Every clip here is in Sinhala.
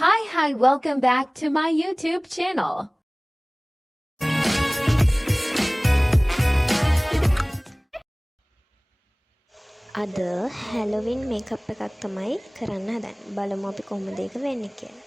Hi, welcome back to my YouTube channel. අද හැලොවින් මේකප් එකක් තමයි කරන්න හදන්නේ. බලමු අපි කොහොමද ඒක වෙන්නේ කියලා.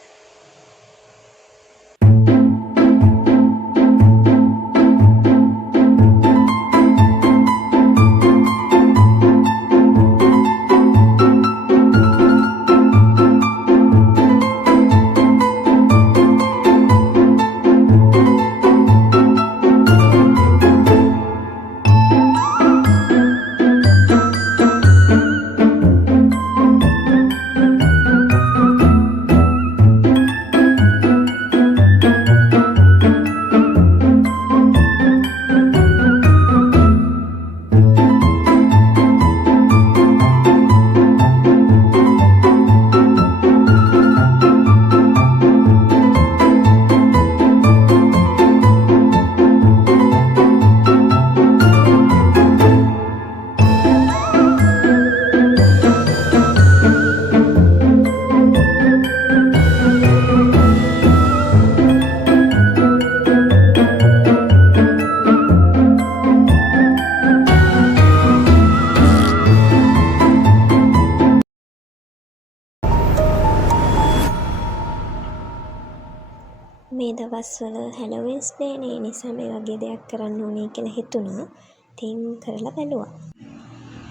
මේ දවස්වල හැලොවින්ස් ඩේනේ. ඒ නිසා මේ වගේ දෙයක් කරන්න ඕනේ කියලා හිතුණා. ඉතින් කරලා බැලුවා.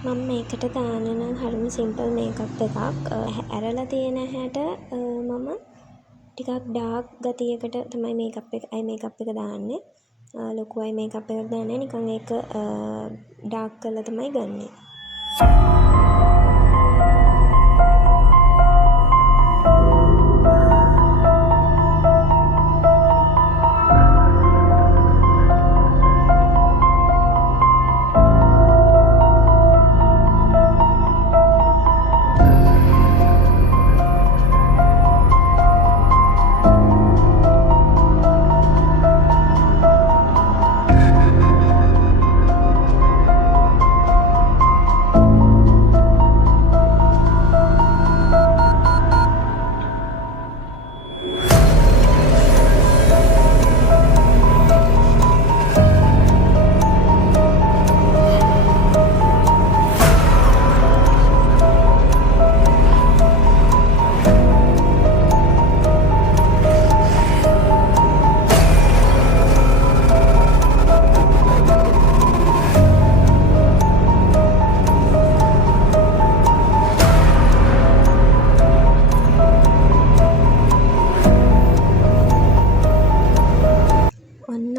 මම මේකට දාන නම් හරිම සිම්පල් මේකප් එකක්. ඇරලා තියෙන හැට මම ටිකක් ඩාර්ක් ගතියකට තමයි මේකප් එක දාන්නේ. ලොකු අය මේකප් එකක් දාන්නේ නිකන් ඒක ඩාර්ක් කරලා තමයි ගන්නෙ.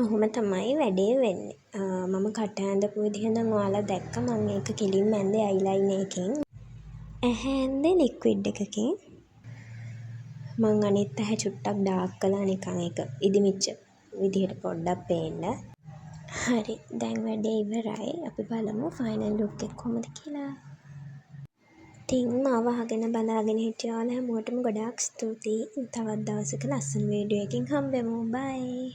ඔහොම තමයි වැඩේ වෙන්නේ. මම කට ඇඳපු විදිහ නම් ඔයාලා දැක්ක. මම ඒක කෙලින්ම ඇඳේ අයිලයිනර් එකකින්. ඇහැ ඇඳේ ලික්විඩ් එකකින්. මං අනිත් ඇහැ චුට්ටක් ඩාර්ක් කළා නිකන් ඒක ඉදිමිච්ච විදිහට පොඩ්ඩක් පේන්න. හරි දැන් වැඩේ ඉවරයි. අපි බලමු ෆයිනල් ලුක් එක කොහොමද කියලා. ඉතින් මාව අහගෙන බලාගෙන හිටිය ඔයාලා හැමෝටම ගොඩාක් ස්තුතියි. තවත් දවසක ලස්සන වීඩියෝ එකකින් හම්බෙමු. බයි.